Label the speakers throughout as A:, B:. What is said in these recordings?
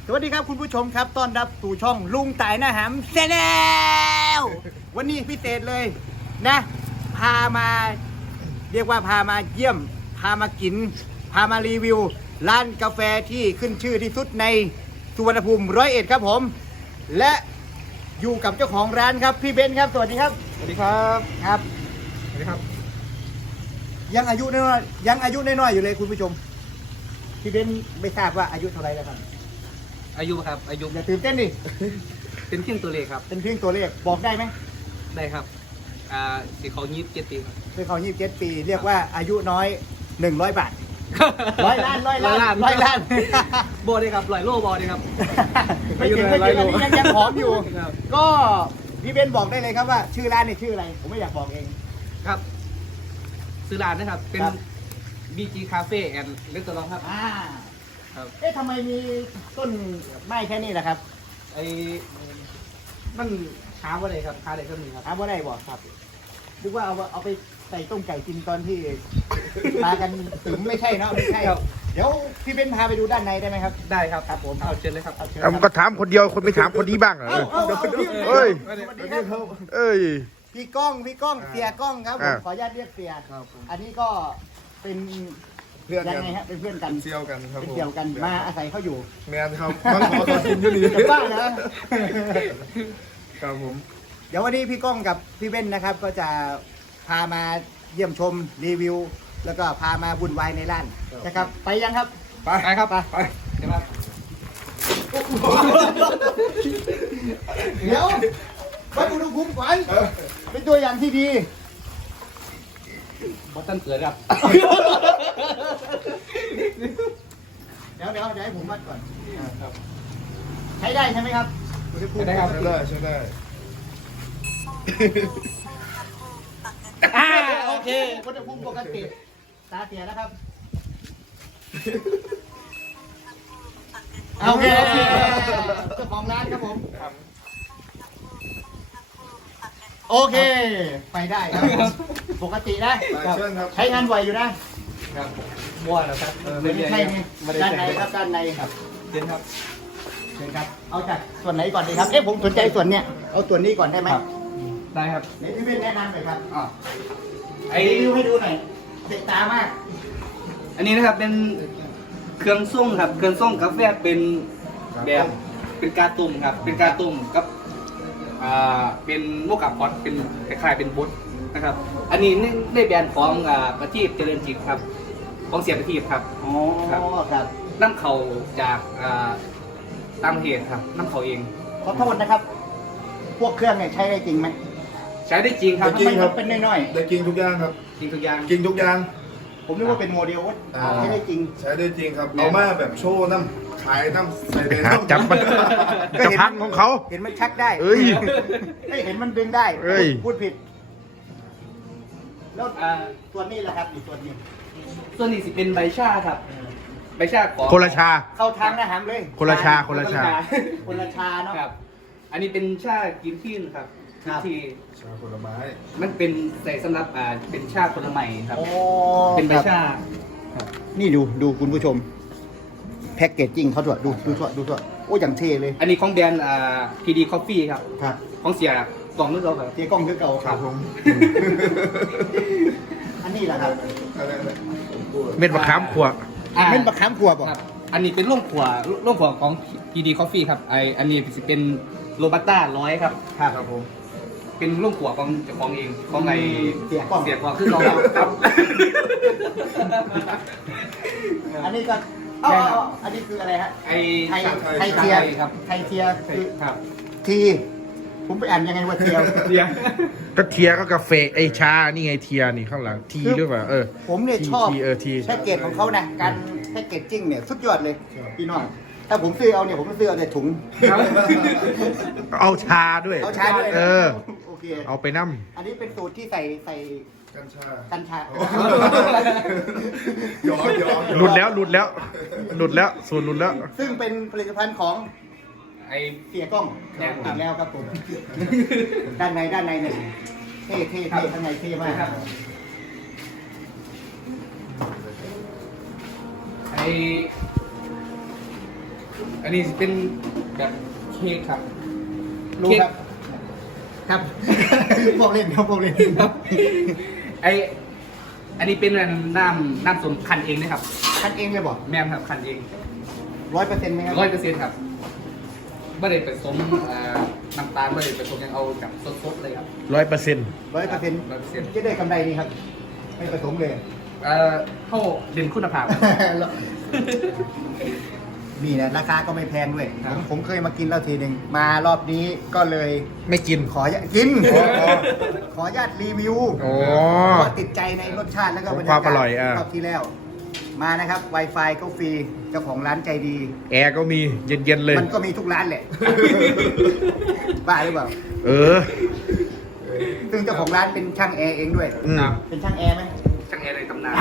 A: สวัสดีครับคุณผู้ชมครับต้อนรับสู่ช่องลุงต่ายหน้าหำแนลวันนี้พิเศษเลยนะพามาเรียกว่าพามาเยี่ยมพามากินพามารีวิวร้านกาแฟที่ขึ้นชื่อที่สุดในสุวรรณภูมิ101ครับผมและอยู่กับเจ้าของร้านครับพี่เบนซ์ครับสวัสดีครับ
B: สวัสดีครับ
A: ครับ
B: สวัสดีครับ
A: ยังอายุน้อยอยู่เลยคุณผู้ชมพี่เบนซ์ไม่ทราบว่าอายุเท่าไหร่แล้วครับ
B: อายุครับ อายุ
A: อย่าตื่นเต้นดิ
B: เป็นเพียงตัวเลขครับ
A: เป็นเพียงตัวเลขบอกได้ไหม
B: ได้ครับ สิเขายิบเจ็ดปีครับ
A: คือเขา27 ปีเรียกว่าอายุน้อย100 บาทร้อยล้าน
B: บอได้ครับลอยโลบอได้ครับ
A: ไม่ถึงอันนี้ยังหอมอยู่
B: ครับ
A: ก็พี่เบนบอกได้เลยครับว่าชื่อร้านเนี่ยชื่ออะไรผมไม่อยากบอกเอง
B: ครับซื้อร้านนะครับ เป็น
A: ครับ
B: BG Cafe and Restaurant ครับ ครับ
A: เอ๊ะทำไมมีต้นไม้แค่นี้ล่ะครับ
B: ไอ้มันช้าว่าไรครับช้าอะไรก็มีครับ
A: ถามว่าได้บอกครับนึกว่าเอาไปใส่ต้มไก่กินตอนที่พากันถึงไม่ใช่เนาะไม่ใช่
B: ครับ
A: เดี๋ยวพี่เบนพาไปดูด้านในได้ไหมครับ
B: ได้ครับ
A: ครับผม
B: เอาเชิญเลยครับ
A: เอาเชิญ
C: เอามันก็ถามคนเดียวคนไม่ถามคนนี้บ้างเหรอ
A: เอาพี่
C: เอ้ย
A: สวัสดีครับ
C: เอ้ย
A: พี่ก้องเสียก้องครับผม
C: อ่า
A: ขออนุญาตเรียกเสีย
D: ครับผม
A: อันนี้ก็เป็น
D: เพื่อน
A: ยั
D: กัน
A: งไงฮะเป็นเพื่อนกัน
D: เซี่ยวกันครับ
A: เป็น
D: ผม
A: เกี่ยวกันมาอาศัยเขาอยู่
D: แมนครับมันขอเขากินอยู่นี่
A: จะบ้านะ
D: ครับผม
A: เดี๋ยววันนี้พี่ก้องกับพี่เบ้นนะครับ ก็จะพามาเยี่ยมชมรีวิว แล้วก็พามาวุ่นวายในร้านนะครับ ไปยังครับ
D: ไป
B: ไปครับ
D: ไป
B: ใช่ไหม
A: เดี๋ยววัดอุณหภูมิก่อนเป็นตัวอย่างที่ดี
B: บอสตันเกิดครับ
A: เดี๋ยวให้ผมวัดก่อนใช้ได้ใช่ไหมครับอุณหภูมิ
B: ได้ครับ
D: ใช่ได้ใช่ได้
A: โอเคอุณหภูมิปกติตาเสียนะครับโอเคเจ้าของร้านครับผมโอเค ไปได้ครับปกตินะ
D: ไปเชิญครับ
A: ใช้งานไหวอยู่นะ
B: ครับมั่วแล้วครับ
A: ไม่ใช่นี่ด้านในครับด้านในครับ
B: เชิญครับ
A: เชิญครับ เอาจากส่วนไหนก่อนดีครับ เอ๊ะผมสนใจส่วนเนี้ย เอาส่วนนี้ก่อนได้ไหม
B: ครับ ได้ครับ
A: เดี๋ยวพี่เบนแนะนำหน่อยครับ
B: อ่า
A: ไอ้รีวิวให้ดูหน่อยเด็ดตามาก
B: อันนี้นะครับเป็นเครื่องส่งครับ เครื่องส่งกาแฟเป็นแบบเป็นกาตุ่มครับ เป็นกาตุ่มกับเป็นโมกะพอตเป็นคล้ายๆเป็นบุตนะครับ อันนี้ได้แบรนด์ของประทีปเจริญจิตครับ ของเสียประทีปครับ
A: อ๋อ
B: ครับ
A: ครับ
B: น้ำเขาจากตามเหตุครับน้ำเขาเอง
A: ขอโทษนะครับ พวกเครื่องเนี่ยใช้ได้จริงไหม
B: ใช้ได้จริงครับ
A: ทำไมมันเป็นน้อย
D: ได้กินทุกอย่างครับ
B: จริงทุกอย่าง
D: กินทุกอย่าง
A: ๆผมนึกว่าเป็นโมเดลว่า
D: อ่า
A: ใช้ได้จริง
D: ใช้ได้จริงครับ เอามาแบบโชว์น้ำขายน้ำใส่
C: ไป
D: ใน
C: หา
D: น้ำ
C: จับมันจะพังของเขา
A: เห็นมันชักได้
C: เอ้ย
A: ไม่เห็นมันดึงได้
C: เอ้ย
A: พูดผิด แล้ว
B: อ่า
A: ส่วนนี้แหละครับอีกส่วนนี้
B: ส่วนนี้สิเป็นใบชาครับ ใบชาของ
C: คนละชา
A: เข้าทางนะหามเลย
C: คนละชาคนละชา
A: คนละชาเนาะ
B: ครับ อันนี้เป็นชากินที่ครับ
A: ครับ
B: ที่
D: ชาผลไม้
B: มันเป็นใส่สำหรับเป็นชาผลไม้ครับ
A: โอ้
B: เป็นใบ
A: ครับ
B: ชา
A: นี่ดูคุณผู้ชม แพ็กเกจจิ้งเขาด้วยดูด้วยโอ้อย่างเท่เลย
B: อันนี้ของแบรนด์PD Coffee ครับ
A: ครับ
B: ของเสียกล่องนึกเราครับ
A: เจ๊กล้องคือเก่า
D: ครับผม
A: อันนี้แหละครับ
D: อะไรผมพูด
C: เม็ดมะขามขว
A: เม่นบักขามขวบ
B: ครับ อันนี้เป็นร่วงขวของ PD Coffee ครับ อันนี้สิเป็นโรบัสต้า100ครับ
D: ครับผม
B: เป็นร่วงขวของเจ้าของเอง ของไอ
A: เสียกล้อง
B: เสียกว่าคือเราครับ
A: อันนี้ก็เอาอันนี้คืออะไรฮะ
B: ไอ
A: ไทยเทีย
B: ครับ
A: ไทยเทียคือ
B: ครับ
A: ทีผมไปอ่านยังไงว่าเทีย
B: เดียว
C: ก็เทียก็กาแฟไอชา นี่ไงเทียนี่ข้างหลังทีหรือเปล่า
A: ผมเนี่ย
C: ที
A: ชอบ
C: ทีที
A: แพ็กเกจของเขานะการแพ็กเกจจิ้งเนี่ยสุดยอดเลยพี่น้องถ้าผมซื้อเอาเนี่ยผมซื้อเอาแต่ถุง
C: เอาชาด้วย
A: เอาชาด้วยนะ
C: เออ
A: โอเค
C: เอาไปนั่ม
A: อันนี้เป็นสูตรที่ใส่
D: กัญชา
A: กัญชา
D: ย้อน
C: หลุดแล้วสูตรหลุดแล้ว
A: ซึ่งเป็นผลิตภัณฑ์ของ
B: ไอ
A: เสียกล้อง
B: แน่นอน
A: อีกแล้วครับผม ด้านในเนี่ยเท่ข้างในเท่มาก
B: ครับ ไออันนี้เป็นแบบเค้กครับ
A: รู้ครับ ครับ พวกเล่นครับพวกเล่น
B: ครับอันนี้เป็นน้ำส้มคั้นเองนะครับ
A: คันเองเลยบอก
B: แม่นครับคั้นเอง
A: 100%ไหมครับ
B: 100%ครับไม่ได้ผสมน้ำตาลไม่ได้ผสมยังเอาแบบสดๆเลยครับ
C: 100%
A: 100%จะได้กำไรดีครับ ไม่ผสมเลย
B: เข้าเด่นคุณภาพ
A: นี่นะราคาก็ไม่แพงด้วย
B: ครับ
A: ผมเคยมากินแล้วทีหนึ่งมารอบนี้ก็เลย
C: ไม่กิน
A: ขอกิน ขออนุญาตรีวิว
C: โอ้
A: เพราะติดใจในรสชาติแล้วก็บรรยากาศ
C: ความอร่อยอ่ะ
A: รอบที่แล้ว มานะครับ Wi-Fi ก็ฟรีเจ้าของร้านใจดี
C: แอร์ก็มีเย็นๆเลย
A: มันก็มีทุกร้านแหละ บ้าหรือเปล่า
C: เออ
A: ซึ่งเจ้าของร้านเป็นช่างแอร์เองด้วย
C: อืม
B: ครับ
A: เป็นช่างแอร์ไหม
B: ช่างแอร์ในตำนาน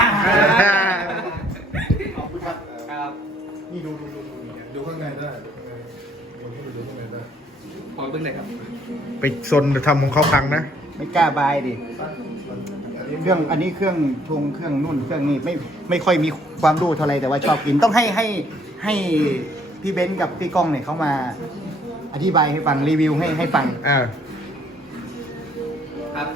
A: ขอบคุณครับ
B: ครับ
A: นี่ดู
D: ดูข้างในได้ดูข้างในได้
B: ขอเบิ่งหน่อยครับ
C: ไปซนทำของเขาพังนะ
A: ไม่กล้าบายดิ เครื่องอันนี้เครื่องชงเครื่องนุ่นเครื่องนี้ไม่ค่อยมีความรู้เท่าไรแต่ว่าชอบกินต้องให้พี่เบนซ์กับพี่ก้องเนี่ยเขามาอธิบายให้ฟังรีวิวให้ฟัง
C: อ่า
B: ครับ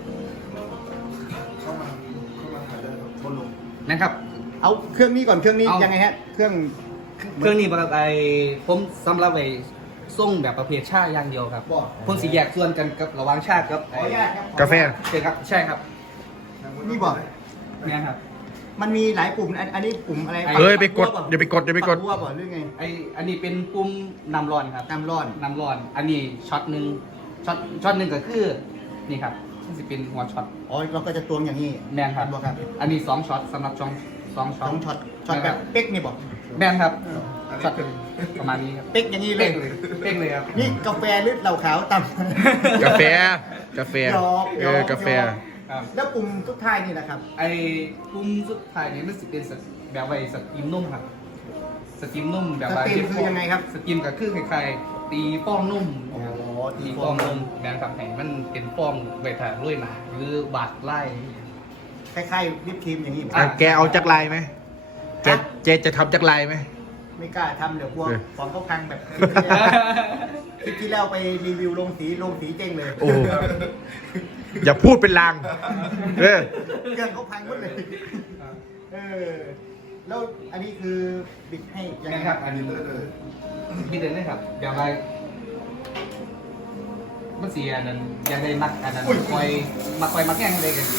D: เข้ามาถ่ายได้บนลง
B: นะครับ
A: เอาเครื่องนี้ก่อนเครื่องนี้
B: เอายั
A: ยังไงฮะเครื่อง
B: เครื่องนี้แบบผมสำหรับไอ้ส่งแบบประเภทชาอย่างเดียวครับผมสิแยกส่วนกันกับระหว่างชากับ
A: ขออนุญาตครับ
C: กาแฟ
B: ใช่ครับใช่ครับ
A: นี่บอก
B: เนี่ยครับ
A: มันมีหลายปุ่มอันนี้ปุ่มอะไร
C: เฮ้ยไปกดอย่าไปกดอย่าไปกด
A: ปัวัวบ่หรือไง
B: อันนี้เป็นปุ่มน้ำร้อนครับ
A: น้ำร้อน
B: น้ำร้อน อันนี้ช็อตหนึ่งช็อตหนึ่งก็คือนี่ครับนี่สิเป็นหัวช็อต
A: อ๋อเราก็จะตวงอย่างนี้
B: แมนครับ
A: บอกครับ
B: อันนี้2ช็อตสำหรับสองช็อต
A: สองช็อตแบบเป๊กนี่บอก
B: แมนครับ
D: อัน
B: ช็อ
D: นี้
B: ต
D: เป็น
B: ประมาณนี้ครับ
A: เป๊กอย่างนี้เล
B: เป้
A: ย
B: งเลยเป้งเลยครับ
A: นี่กาแฟหรือเหล้าขาวต่ำ
C: กาแฟ กาแฟ
A: หยอก
C: เออกาแฟ
B: ครับ
A: แล้วปุ่มทุกท้ายนี่นะครับ
B: ไอ้ปุ่มสุดท้ายนี่มันสิเป็นแบบไว้สตรีมนุ่มครับสตรีมนุ่มแบบว่า
A: สตรีมคือยังไงครับ
B: สตรีมก็คือคล้ายๆตีฟองนุ่ม
A: อ๋อ
B: ตีฟองนุ่มแมนครับให้มันเป็นฟองไว้ถ่ายลุยหนาหรือบาดไล่
A: คล้ายๆวิปครีมอย่างนี้
C: อ่ะแกเอาจักรลายไหมแกจะทำจักรลายไหม
A: ไม่กล้าทำเดี๋ยวกลัว
C: เออ
A: ของเขาพังแบบคลิปที่แล้วไปรีวิวโรงสีเจ๊งเลย
C: โอ้ อย่าพูดเป็นลาง เออ
A: เครื่องเขาพังหมดเลยเออแล้วอันนี้คือบิดให้ยังไง
B: นะครับ อันนี้
D: เลย
B: พี่เดินได้ครับเดี๋ยวไปมันเสียอันนั้นยังได้มักอันนั้นคอยมาแกล้งอะไรกัน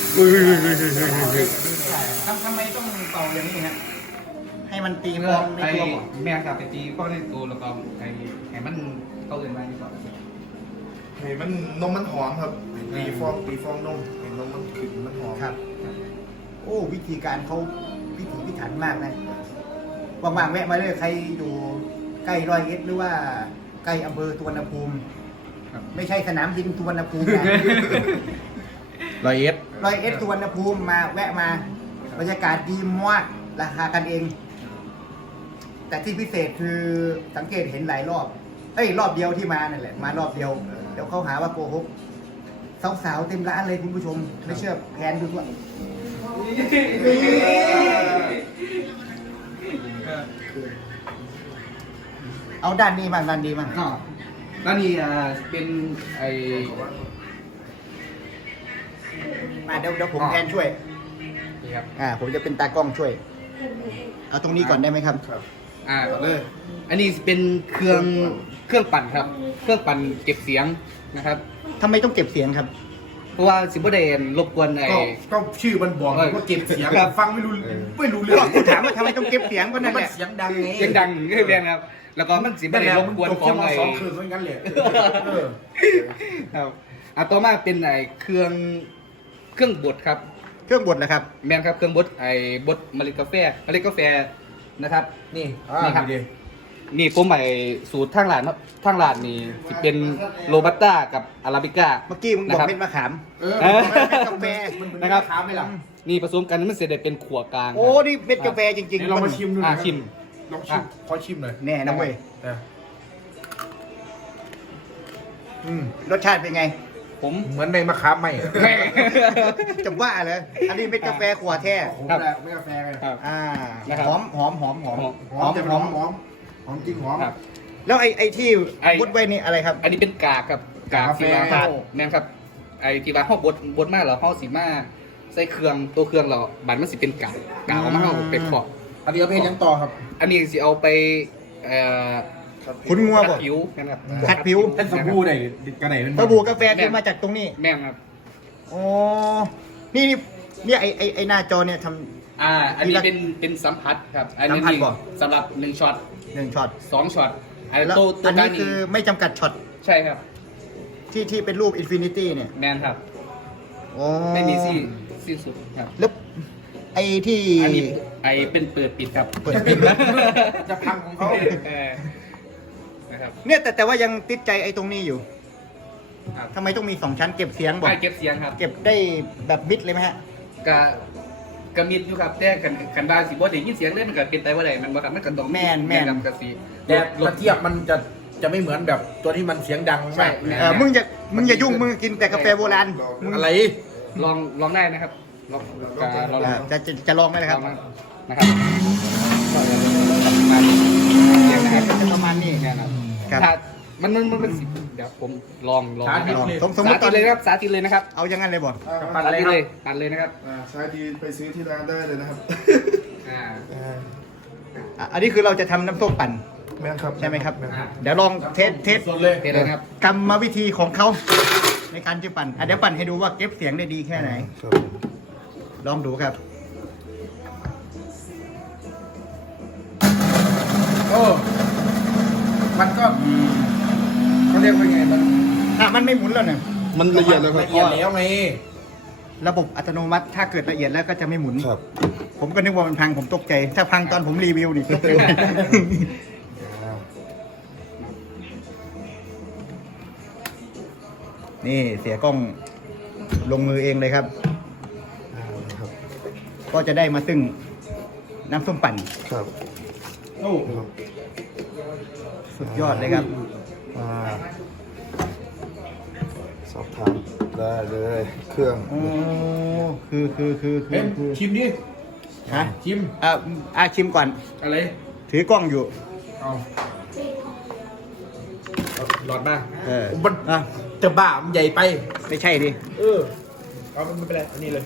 A: ทำไมต้องเป่าอย่างนี้ฮะให้มันตีฟ
B: เพื่อ
A: องใน
B: ไอ้
A: ตัวก่อน
B: แม่กับไปตีฟองในตัวแล้วก็ไอ้มันเข้าเอื่นมาดีกว่า
D: เห็นมันนมมันหอมครับตีฟองนมเห็นนมมันขึ้นมันหอม
A: ครับ โอ้วิธีการเขาพิถีพิถันมากนะว่างๆแวะมาเลยใครอยู่ใกล้ร้อยเอ็ดหรือว่าใกล้อำเภอสุวรรณภูมิ
B: ครับ
A: ไม่ใช่สนามบินสุวรรณภูมินะ
C: ร้อยเอส
A: ร้อยเอ็ดสุวรรณภูมิมาแวะมาบรรยากาศดีมากราคากันเอง แต่ที่พิเศษคือสังเกตเห็นหลายรอบรอบเดียวที่มานั่นแหละมารอบเดียวเดี๋ยวเขาหาว่าโกหกสาวๆเต็มร้านเลยคุณผู้ชมไม่เชื่อแพนดูด้วยเอาด้านนี้บ้างด้านนี้บ้าง
B: ก็แล้วนี่เป็นไอ้
A: มาเดี๋ยวผมแทนช่วย
B: นี่ครับ
A: ผมจะเป็นตากล้องช่วย เอาตรงนี้ก่อนได้ไหมครับ
D: ครับ
B: ต่อเลย อันนี้เป็นเครื่องปั่นครับ เครื่องปั่นเก็บเสียงนะครับ
A: ทำไมต้องเก็บเสียงครับ
B: เพราะว่าสิบเดนรบกวนไอ้
D: ก็ชื่อมันบอกว่าเก็บเสียง
B: ครับ
D: ฟังไม่รู้เรื่อง
A: กูถามว่าทำไมต้องเก็บเสียงก็นั่นแหละ
D: เสียงดังไง
B: เสียงดังก็เรียนครับ แล้วก็มันสิบเดนรบกวนของไอ้
D: 2 คืนเหมือนกันเลย
B: ครับต่อมาเป็นไอ้เครื่องบดครับ
A: เครื่องบดนะครับ
B: แมนครับเครื่องบดไอ้บดเมล็ดกาแฟนะครับ นี่นี่ครับนี่ผมไอ้สูตรทางร้านครับทางร้านนี่สิเป็นโรบัสต้ากับอาราบิก้า
A: เมื่อกี้มึงบอก
B: นะครับ
A: เม็ดมะขาม
B: กา
A: แฟ
B: นะครับ
D: ค้าไหมล่ะ
B: นี่ผสมกันมันเสร็จได้เป็นขั่วกลาง
A: โอ้นี่เม็ดกาแฟจริง
D: เรามาชิมดู
B: ชิม
D: ลองชิมขอชิมหน่อย
A: แน่นะเว้ย
D: นะ
A: รสชาติเป็นไง
B: ผม
C: เหมือนในมะขามไหมอะ
A: จะว่าเลยอันนี้เม็ดกาแฟขวดแท้
D: ผม
B: ครับ
D: แหละไม่กาแฟไง
B: ครับ
A: อ่า
B: นะครับ
A: หอม
D: หอมแต่มันหอมหอมจริงหอม
B: ครับ
A: แล้วไอ้ที่
B: ไอ้
A: บดไว้นี่อะไรครับ
B: อันนี้เป็นกากครับกาก
D: กาแฟ
B: ที่ว่าเฮาแม่นครับไอ้ที่ว่าเฮาบดมาแล้วเฮาสิมาใส่เครื่องตัวเครื่องเราบัดมันสิเป็นกากออกมาเฮาไปเคาะ
D: อันนี้เอาไปยังต่อครับ
B: อันนี้สิเอาไปเอ่อ
A: คุณงัว
B: ขัด
A: บ่
B: ผิวนะครับ
A: ขัดผิว
D: ท่านสบู่ได้กระไหนเป็น
A: สบู่กาแฟคือมาจากตรงนี้
B: แม่นครับ
A: อ๋อนี่เนี่ยไอ้หน้าจอเนี่ยท
B: อันนี้เป็นสัมผัสครับ อันนี้
A: สัมผัสบ่
B: สำหรับ1ช็อต
A: ำ1ช็อต
B: 2ช็อตอัน
A: แล้ว
B: ตัว
A: อัน
B: กา
A: นี้
B: ร
A: คือไม่จำกัดช็อต
B: ใช่ครับ
A: ที่เป็นรูปอินฟินิตี้เนี่ย
B: แมนครับ
A: อ๋อ
B: ไม่มีสิ้นสุดครับ
A: แล้วไอ้ที่
B: อันนี้ไอเป็นเปิดปิดครับ
A: เปิดปิด
D: จะพังของเขา
B: นะครับ
A: เนี่ยแต่ว่ายังติดใจไอ้ตรงนี้อยู่
B: ครับ
A: ทำไมต้องมี2ชั้นเก็บเสียงบอก
B: ไอเก็บเสียงครับ
A: เก็บได้แบบมิดเลยไหมฮะ
B: กระมิดอยู่ครับแต่กันบ้านสิบ่ได้ยินเสียงเลยมันก็เป็นไปว่าได้มันบ่ครับมันก็ต้อง
A: แม่น
B: กับกระสี
E: แต่ถ้าเทียบมันจะไม่เหมือนแบบตัวที่มันเสียงดัง
B: ใช่
E: มาก
A: มึงอย่ายุ่งมึงกินแต่กาแฟโบราณมึง
E: อะไร
B: ลองได้นะครับลอง
A: จะลองไหมล่ะครับ
B: ลองนะครับมาเสียงนะครับ
A: จะประมาณนี้
B: เนี่ยนะครับ
A: ครับ
B: ถ้ามันสิเดี๋ยวผมลอง
A: ลองสมม
B: สา
A: ติต
B: ธิ
A: อ
B: ต
A: น
B: เลยนะครับสาธิตเลยนะครับ
A: เอาอย่างนั้นเลยบอก
B: สาธิตเลยปั่นเลยนะครับ
D: ใช้ดีไปซื้อที่ร้านได้เลยนะครับ
B: อ่า
A: อันนี้คือเราจะทำน้ำส้มปั่น
D: แม่นครับ
A: ใช่ไหมครับ
D: แน
A: เดี๋ยวลองเทส
E: สดเลย
B: เทเลยนะครับ
A: กรรมวิธีของเขาในการที่ปั่นเดี๋ยวปั่นให้ดูว่าเก็บเสียงได้ดีแค่ไหน
D: ครับ
A: ลองดูครับ
E: โอ้มันก็เขาเรียกว่าไงมัน
A: มันไม่หมุนแล้วเนี่ย
D: มันละเอียดแล้วครับ
E: ละเอียดแล้วไง
A: ระบบอัตโนมัติถ้าเกิดละเอียดแล้วก็จะไม่หมุน
D: ครับ
A: ผมก็นึกว่ามันพังผมตกใจ ถ้าพังตอนผมรีวิวนี่ตกใจ นี่เสียกล้องลงมือเองเลยครับ
D: ครับ
A: ก็จะได้มาซึ่งน้ำส้มปั่น
D: ครับ
E: โอ้
D: ครับ
A: สุดยอดเลยครับ
D: อ่าสอบถามได้เลย เครื่อง
A: โอ้คือ
E: เฮ้ยชิมดิ
A: ฮะ
E: ชิม
A: ชิมก่อน
E: อะไร
A: ถือกล้องอยู่
E: เอาหลอดมา
A: มัน
E: จะบ้ามันใหญ่ไป
A: ไม่ใช่ดิ
E: เอามันไม่เป็นไรอันนี้เลย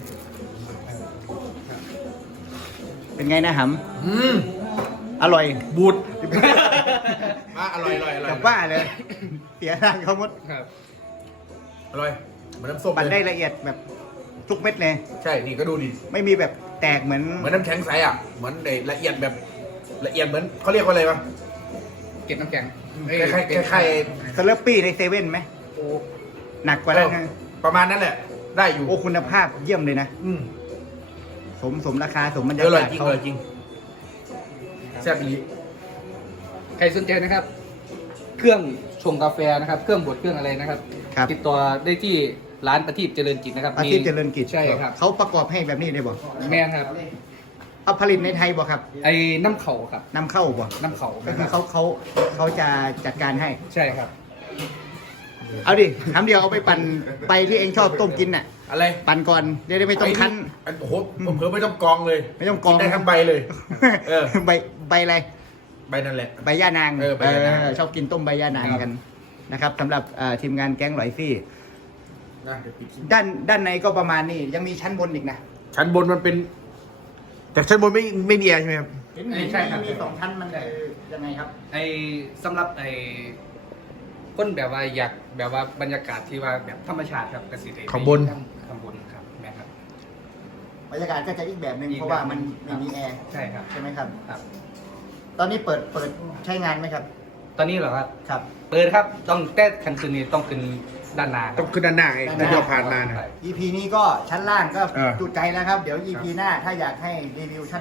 A: เป็นไงนะห
E: อืม
A: ำอร่อย
E: บูดอร่อยอร่อยอร่อย
A: กับว่าเลย เสียทางเขาหมด
B: ครับ
E: อร่อยเหมือนน้ำส้ม
A: ปั่น
E: เล
A: ได้
E: ย
A: ละเอียดแบบทุกเม็ดเลย
E: ใช่ นี่ก็ดูดิ
A: ไม่มีแบบแตกเหมือน
E: เหมือนน้ำแข็งใสอ่ะ เหมือนละเอียดแบบละเอียดเหมือนเขาเรียกว่าอะไรวะ
B: เก็บน้ำแข็ง
E: คล้ายๆคล้าย
A: สเลปปี้ในเซเว่นไหม
E: ๆโอ้
A: หนักกว่านั้นนะ
E: ประมาณนั้นแหละ ได้อยู่
A: โอ้คุณภาพเยี่ยมเลยนะ
E: อืม
A: สมราคาสมบรรยา
E: อร่อย
A: กาศ
E: จริง
A: เขา
E: อร่อยจริงแซ่บอีหลี
B: ใครสนใจนะครับ เครื่องชงกาแฟนะครับ เครื่องบดเครื่องอะไรนะครับ
A: ครับ
B: ติดต่อได้ที่ร้านประทีปเจริญกิจนะครับ
A: อาชีพเจริญกิจ
B: ใช่ครับ
A: เขาประกอบให้แบบนี้ได้บ่
B: แม่ครับ
A: เอาผลิตในไทยบ่ครับ
B: ไอ้น้ำเข่าครับ
A: นำเข้าบ่
B: น้ำเข่า
A: ก็คือเขาจะจัดการให้
B: ใช่ครับ
A: เอาดิทำเดียวเอาไปปั่นไปที่เองชอบต้มกินน่ะ
E: อะไร
A: ปั่นก่อนเดี๋ยวได้ไม่ต้องคั้น
E: โอ้โหผมเพิ่ไม่ต้องกรองเลย
A: ไม่ต้องกรอง
E: นได้ทั้งใบเลย เออ
A: ใบอะไร
E: ใบนั่นแหละ
A: ใบย่านาง
E: ใบย่านาง
A: ชอบกินต้มใบย่านาง
B: ครับ
A: กันนะครับสำหรับทีมงานแก๊งหลอยซี่
E: นะเดี๋ยวปิดคลิป
A: ด้านในก็ประมาณนี้ยังมีชั้นบนอีกนะ
E: ชั้นบนมันเป็น แต่ชั้นบนไม่มีแอร์ใช่ไหมครับ
B: ใช่ครับ
A: มีสองชั้นมันยังไงครับ
B: ไอ้สำหรับไอ้คนแบบว่าอยากแบบว่าบรรยากาศที่ว่าแบบธรรมชาติครับกสิเด
E: ข้างบน
B: ข้างบนครับแม่ครับ
A: บรรยากาศก็จะอีกแบบหนึ่ง
B: อีก
A: เพราะว่ามัน
B: แบบหนึ่ง
A: ไม่มีแอร์
B: ใช่ครับ
A: ใช่ไหมครับ
B: ครับ
A: ตอนนี้เปิดใช้งานไหมครับ
B: ตอนนี้เหรอครับ
A: ครับ
B: เปิดครับต้องแต่คันคืนนี้ต้องขึ้นด้านหน้าค
E: ต้
B: รั
E: อบ งขึ้นด้านหน้าไง
A: ด้านหน้า
E: ที่เราผ่านมานะ
A: EP นี้ก็ชั้นล่างก็
E: เออ
A: จุใจแล้วครับ เดี๋ยว EP หน้าถ้าอยากให้รีวิวชั้น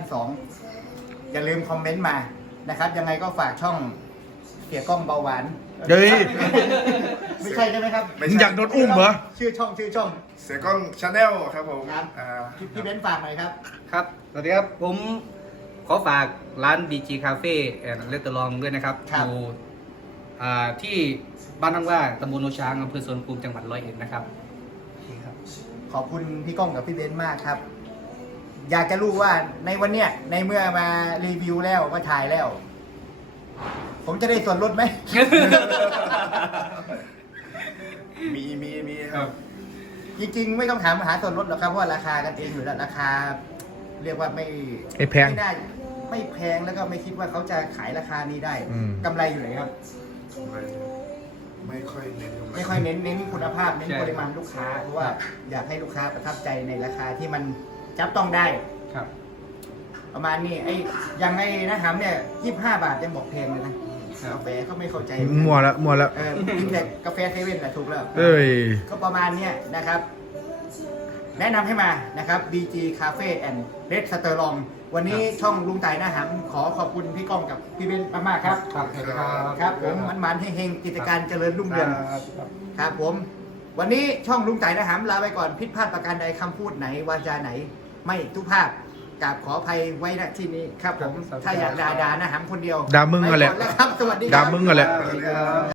A: 2 อย่าลืมคอมเมนต์มานะครับ ยังไงก็ฝากช่องเสียกล้องเบาหวาน
E: เฮ้ย
A: ไม่ใช่ใช่ไหมครับ
D: ไม่
E: มึง
D: ใช่
E: อยากโดนอุ้มเหรอ
A: ชื่อช่อง
D: เสียกล้องชาแนลครับผม
A: ครับ พี่เบนซ์ฝากหน่อยครับ
B: ครับ สวัสดีครับ ผมขอฝากร้าน BG Cafe and Restaurant ด้วยนะครับ
A: ครับ
B: อยู่ที่บ้านนั่งว่าตำบลโนช้างอำเภอสวนภูมิจังหวัดร้อยเอ็ดนะครับครับ
A: ขอบคุณพี่ก้องกับพี่เบนซ์มากครับ อยากจะรู้ว่าในวันเนี้ยในเมื่อมารีวิวแล้วมาถ่ายแล้วผมจะได้ส่วนลดไหม
D: มีครับ
A: จริงๆ ไม่ต้องถามหาส่วนลดหรอกครับเพราะว่าราคากันเองอยู่แล้วราคา เรียกว่าไม่
C: ไม่แพง
A: ไม่ได้ไม่แพงแล้วก็ไม่คิดว่าเขาจะขายราคานี้ได้
C: อืม
A: กำไรอยู่ไหนครับ
D: ไม่ค่อยเน้น
A: ไม่ค่อยเน้นคุณภาพเน้นปริมาณลูกค้าเพราะว่าอยากให้ลูกค้าประทับใจในราคาที่มันจับต้องได้
B: ครับ
A: ประมาณนี้ไอ้อย่างไอ้นะครับเนี่ย25 บาทยังบอกแพงเลยนะกาแฟเขาไม่เข้าใจ
C: มัวแล้วมัวแล้ว
A: กินแต่กาแฟเซเว่นแหละถูกแล้ว
C: เอ้ย
A: ก็ประมาณเนี้ยนะครับ แนะนำให้มานะครับ BG Cafe and Restaurant วันนี้ช่องลุงต่ายหน้าหำขอขอบคุณพี่ก้องกับพี่เบนมากๆครับ
B: ครับ
A: ครับผมมันๆให้เฮงกิจการเจริญรุ่งเรืองครับผม วันนี้ช่องลุงต่ายหน้าหำลาไปก่อนผิดพลาดประการใดคำพูดไหนวาจาไหน ไม่ทุกภาพกราบขออภัยไว้ณที่นี้ครับผมถ้าอยากด่าหน้าหำคนเดียว
C: ด่ามึงก็แหละ
A: ไปก่อนแล้วครับสวัสดีครับ
C: ด่ามึงก็แหละ
D: สวัสดีครับ